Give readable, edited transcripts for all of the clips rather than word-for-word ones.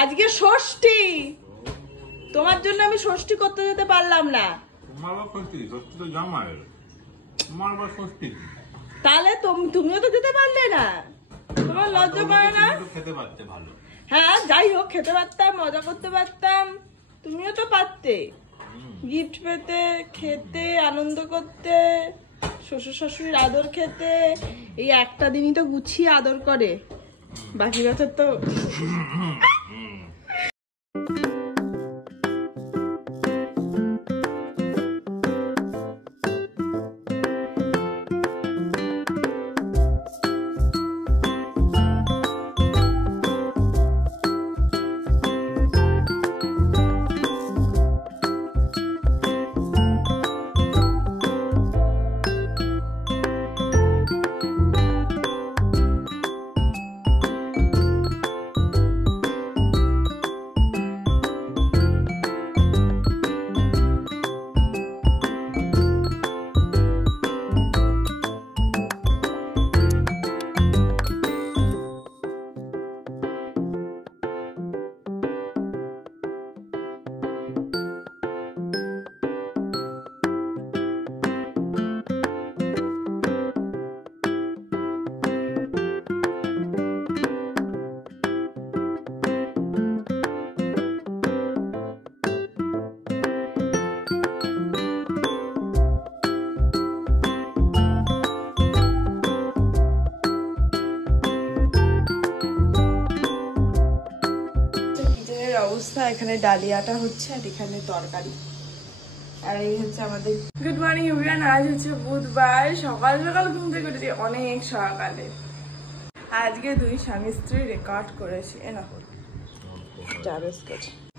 আজকে ষষ্ঠী, তোমার জন্য আমি ষষ্ঠী করতে যেতে পারলাম না। তাহলে তুমিও তো যেতে পারলে না, তোমার লজ্জা করে না? হ্যাঁ যাই হোক, খেতে পারতাম, মজা করতে পারতাম, তুমিও তো পারতে গিফট পেতে, খেতে, আনন্দ করতে, শ্বশুর শাশুড়ির আদর খেতে। এই একটা দিনই তো গুছিয়ে আদর করে, বাকি বছর তো অবস্থা। এখানে ডালিয়াটা হচ্ছে আর এখানে তরকারি, আর এই হচ্ছে আমাদের। গুড মর্নিং এভরিওয়ান, আজ হচ্ছে বুধবার। সকাল সকাল ঘুম থেকে উঠেছি, অনেক সকালে। আজকে দুই স্বামী স্ত্রী রেকর্ড করেছি।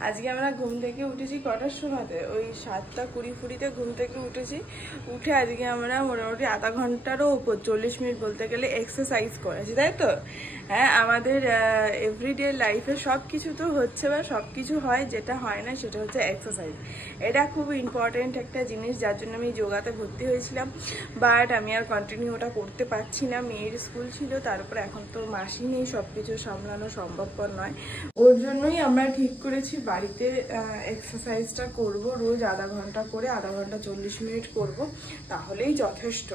আজকে আমরা ঘুম থেকে উঠেছি কটার সময়তে? ওই 7:20 ঘুম থেকে উঠেছি। উঠে আজকে আমরা মোটামুটি আধা ঘন্টারও উপর, 40 মিনিট বলতে গেলে এক্সারসাইজ করেছি, তাই তো? হ্যাঁ, আমাদের এভরিডে লাইফে সব কিছু তো হচ্ছে বা সব কিছু হয়, যেটা হয় না সেটা হচ্ছে এক্সারসাইজ। এটা খুব ইম্পর্টেন্ট একটা জিনিস, যার জন্য আমি যোগাতে ভর্তি হয়েছিলাম, বাট আমি আর কন্টিনিউ ওটা করতে পারছি না। মেয়ের স্কুল ছিল, তারপরে এখন তো মাসি নেই, সব কিছু সামলানো সম্ভবপর নয়। ওর জন্যই আমরা ঠিক করেছি বাড়িতে এক্সারসাইজটা করব, রোজ আধা ঘন্টা করে, আধা ঘন্টা 40 মিনিট করব, তাহলেই যথেষ্ট।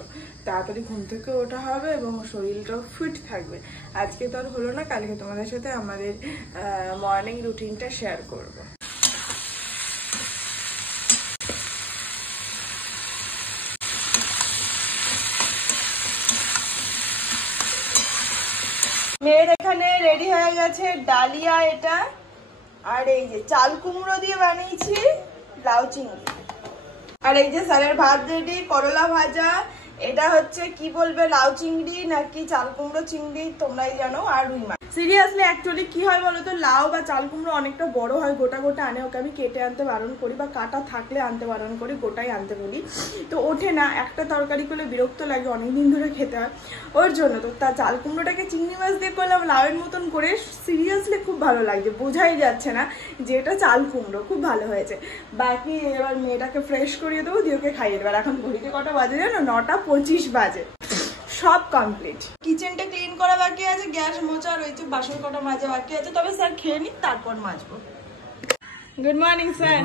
তাড়াতাড়ি ঘুম থেকে ওঠা হবে এবং শরীরটাও ফিট থাকবে। আজকে তো আর হলো না, কালকে তোমাদের সাথে আমাদের মর্নিং রুটিনটা শেয়ার করব। মেয়ের এখানে রেডি হয়ে গেছে ডালিয়া, এটা আর এই যে চাল কুমড়ো দিয়ে বানিয়েছি লাউ চিংড়ি, আর এই যে স্যারের ভাত রেডি, করলা ভাজা, এটা হচ্ছে কি বলবে, লাউ চিংড়ি নাকি চাল কুমড়ো চিংড়ি তোমরাই জানো, আর রুই মাছ। সিরিয়াসলি অ্যাকচুয়ালি কি হয় বলতো, লাউ বা চাল কুমড়ো অনেকটা বড় হয়, গোটা গোটা আনে, ওকে আমি কেটে আনতে বারণ করি, বা কাটা থাকলে আনতে বারণ করি, গোটাই আনতে বলি, তো ওঠে না। একটা তরকারি করলে বিরক্ত লাগে, অনেকদিন ধরে খেতে হয়, ওর জন্য। তো তা চাল কুমড়োটাকে চিংড়ি মাছ দিয়ে করলাম লাউয়ের মতন করে, সিরিয়াসলি খুব ভালো লাগছে, বোঝাই যাচ্ছে না যে এটা চাল কুমড়ো, খুব ভালো হয়েছে। বাকি এবার মেয়েটাকে ফ্রেশ করিয়ে দেবো, দিয়ে ওকে খাইয়ে দেবো। এখন ঘড়িতে কটা বাজে জানো? 9:25 বাজে। সব কমপ্লিট, কিচেনটা ক্লিন করা বাকি আছে, গ্যাস মোছা রয়েছে, বাসন কটা মাজা বাকি আছে, তবে স্যার খেয়ে নিক তারপর মাজবো। Good morning sir.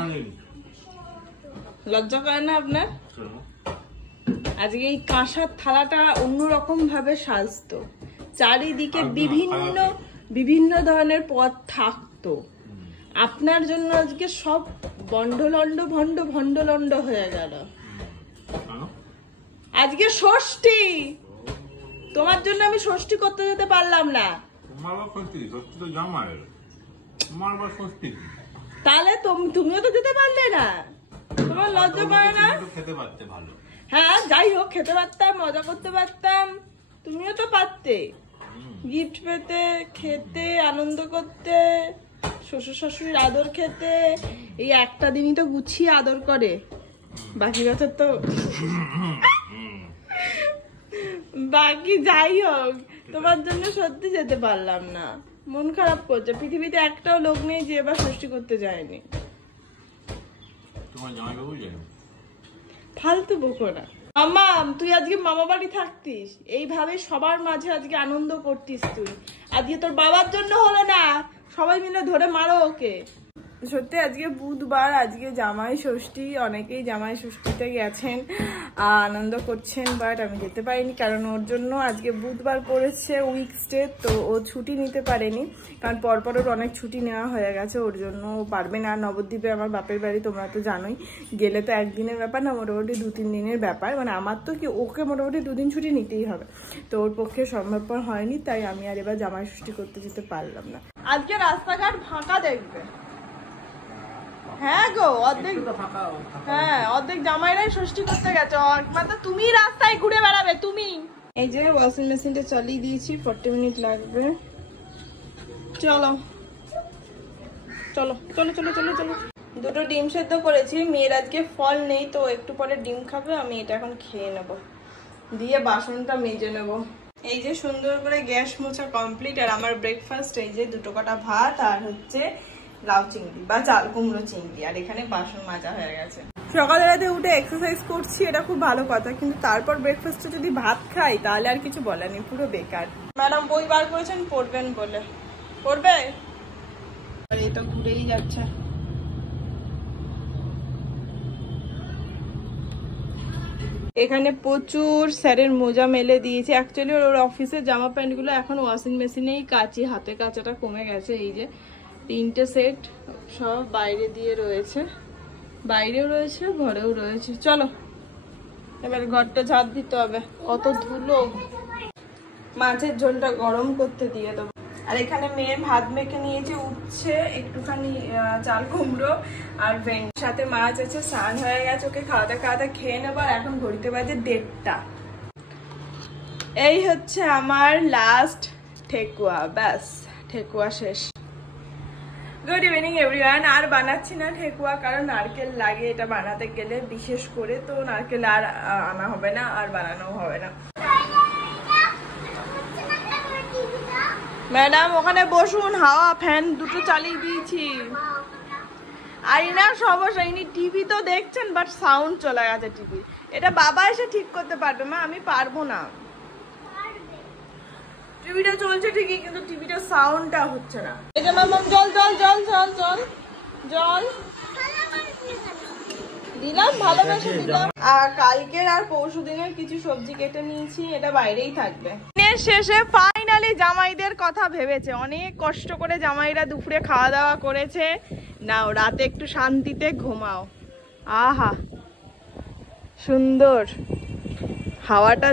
লজ্জা করে না আপনার? আজকে এই কাঁসার থালাটা অন্যরকম ভাবে সাজতো, চারিদিকে বিভিন্ন ধরনের পদ থাকতো, আপনার জন্য আজকে সব ভন্ডলন্ড হয়ে গেল। আজকে ষষ্ঠী, তোমার জন্য আমি ষষ্ঠী করতে যেতে পারলাম না। তাহলে তুমিও তো যেতে পারলে না, তোমার লজ্জা করে না? হ্যাঁ যাই হোক, খেতে পারতাম, মজা করতে পারতাম, তুমিও তো পারতে গিফট পেতে, খেতে, আনন্দ করতে, শ্বশুর শাশুড়ির আদর খেতে। এই একটা দিনই তো গুছিয়ে আদর করে, বাকি বছর তো বাকি। যাই হোক, তোমার জন্য সত্যি যেতে পারলাম না, মন খারাপ করছে। পৃথিবীতে একটাও লোক নেই যে এবার ষষ্ঠী করতে যায়নি। ফালতু বকো না। মামা, তুই আজকে মামা বাড়ি থাকতিস, এইভাবে সবার মাঝে আজকে আনন্দ করতিস তুই। আজকে তোর বাবার জন্য হলো না, সবাই মিলে ধরে মারো ওকে। সত্যি আজকে বুধবার, আজকে জামাই ষষ্ঠী। অনেকেই জামাই ষষ্ঠীতে গেছেন, আনন্দ করছেন, বাট আমি যেতে পারিনি কারণ ওর জন্য আজকে বুধবার পড়েছে উইকসডে, তো ও ছুটি নিতে পারেনি কারণ পরপর ওর অনেক ছুটি নেওয়া হয়ে গেছে, ওর জন্য ও পারবে না। নবদ্বীপে আমার বাপের বাড়ি, তোমরা তো জানোই, গেলে তো একদিনের ব্যাপার না, মোটামুটি 2-3 দিনের ব্যাপার। মানে আমার তো কি, ওকে মোটামুটি 2 দিন ছুটি নিতেই হবে, তো ওর পক্ষে সম্ভবপর হয়নি, তাই আমি আর এবার জামাই ষষ্ঠী করতে যেতে পারলাম না। আজকে রাস্তাঘাট ফাঁকা দেখবে। হ্যাঁ গো, অর্ধেক, হ্যাঁ অর্ধেক জামাইরাই ষষ্ঠী করতে গেছে, একমাত্র তুমি রাস্তায় ঘুরে বেড়াবে তুমি। এই যে ওয়াশিং মেশিনটা চালিয়ে দিয়েছি, 40 মিনিট লাগবে। চলো চলো চলো চলো চলো চলো। 2টো ডিম সেদ্ধ করেছি, মেয়ের আজকে ফল নেই তো একটু পরে ডিম খাবে, আমি এটা এখন খেয়ে নেব, দিয়ে বাসনটা মেজে নেব। এই যে সুন্দর করে গ্যাস মোছা কমপ্লিট, আর আমার ব্রেকফাস্ট এই যে 2 কাটা ভাত আর হচ্ছে লাউ চিংড়ি বা চাল কুমড়ো চিংড়ি, আর এখানে বাসন মাজা হয়ে গেছে। সকালবেলাতে উঠে এক্সারসাইজ করছি, এটা খুব ভালো কথা, কিন্তু তারপর ব্রেকফাস্টে যদি ভাত খাই তাহলে আর কিছু বলার নেই, পুরো বেকার। ম্যাডাম বই বার করেছেন পড়বেন বলে, পড়বে? আর এই তো ঘুরেই যাচ্ছে। এখানে প্রচুর স্যারের মোজা মেলে দিয়েছে। অ্যাকচুয়ালি ওর অফিসের জামা প্যান্টগুলো এখন ওয়াশিং মেশিনেই কাচি, হাতে কাচাটা কমে গেছে। এই যে 3টে সেট সব বাইরে দিয়ে রয়েছে, বাইরেও রয়েছে ঘরেও রয়েছে। চলো এবার ঘরটা ঝাড় দিতে হবে, কত ধুলো। মাছের ঝোলটা গরম করতে দিয়ে দেবো। আর এখানে মেয়ে ভাত মেখে নিয়েছে, উঠছে, একটুখানি চাল কুমড়ো আর ভেন্ডির সাথে মাছ আছে, স্নান হয়ে গেছে, ওকে খাওয়াতে খাওয়াতে খেয়ে নেবো। আর এখন ঘড়িতে বাজে 1:30। এই হচ্ছে আমার লাস্ট ঠেকুয়া, ব্যাস ঠেকুয়া শেষ। Good evening everyone. আর বানাচ্ছি না ঠেকুয়া, কারণ নারকেল লাগে এটা বানাতে গেলে বিশেষ করে, তো নারকেল আর আনা হবে না, আর বানানো হবে না। ম্যাডাম ওখানে বসুন, হাওয়া ফ্যান 2টো চালিয়ে দিয়েছি। আর না সমস্যা, ইনি টিভি তো দেখছেন বাট সাউন্ড চলে গেছে টিভি, এটা বাবা এসে ঠিক করতে পারবে, মা আমি পারবো না। টিভিটা চলছে ঠিকই, কিন্তু টিভিটা সাউন্ডটা হচ্ছে না। এই যে মাম জল জল জল জল জল জল দিলাম, ভালোবেসে দিলাম। আর কালকের আর পরশু দিনের কিছু সবজি কেটে নিয়েছি, এটা বাইরেই থাকবে। দিনের শেষে ফাইনালি জামাইদের কথা ভেবেছে, অনেক কষ্ট করে জামাইরা দুপুরে খাওয়া দাওয়া করেছে, নাও রাতে একটু শান্তিতে ঘুমাও। আহা সুন্দর হাওয়াটা,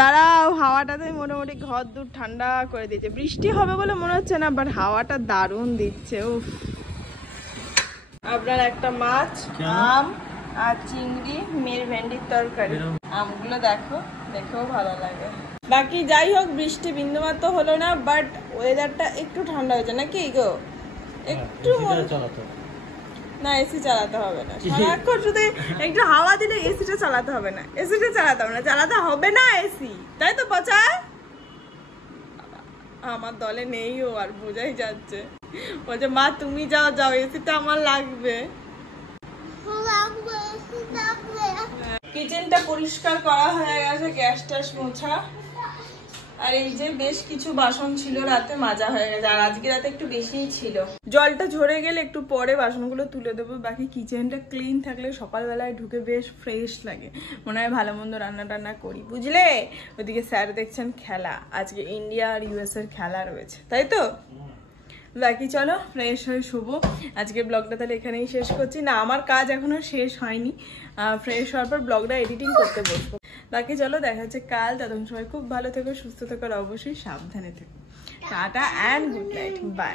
দাঁড়াও, হাওয়াটাতে মোটামুটি ঘর দূর ঠান্ডা করে দিয়েছে। বৃষ্টি হবে বলে মনে হচ্ছে না, বাট হাওয়াটা দারুণ দিচ্ছে। উফ, আপনার একটা মাছ, আম আর চিংড়ি, মেয়ের ভেন্ডির তরকারি। আমগুলো দেখো, দেখেও ভালো লাগে। বাকি যাই হোক, বৃষ্টি বিন্দুমাত্র হলো না, বাট ওয়েদারটা একটু ঠান্ডা হয়েছে নাকি গো? একটু না, এসি চালাতে হবে না, সারাক্ষণ শুধু একটু হাওয়া দিলে এসিটা চালাতে হবে না, এসিটা চালাতে হবে না, চালাতে হবে না এসি, তাই তো পচা? আমার দলে নেই ও, আর বোঝাই যাচ্ছে। বলছে মা তুমি যাও যাও, এসিটা আমার লাগবে। কিচেনটা পরিষ্কার করা হয়ে গেছে, গ্যাস ট্যাস মোছা, আর এই যে বেশ কিছু বাসন ছিল রাতে মাজা হয়ে গেছে, আর আজকে রাতে একটু বেশিই ছিল। জলটা ঝরে গেলে একটু পরে বাসনগুলো তুলে দেবো। বাকি কিচেনটা ক্লিন থাকলে সকালবেলায় ঢুকে বেশ ফ্রেশ লাগে, মনে হয় ভালো মন্দ রান্না টান্না করি, বুঝলে? ওদিকে স্যার দেখছেন খেলা, আজকে ইন্ডিয়া আর ইউএস এর খেলা রয়েছে, তাই তো? বাকি চলো ফ্রেশ হয়ে শোবো। আজকের ব্লগটা তাহলে এখানেই শেষ করছি। না, আমার কাজ এখনো শেষ হয়নি, ফ্রেশ হওয়ার পর ব্লগটা এডিটিং করতে বসবো। বাকি চলো দেখা হচ্ছে কাল, ততক্ষণ সবাই খুব ভালো থেকো, সুস্থ থেকো, আর অবশ্যই সাবধানে থেকো। Tata and good night, by.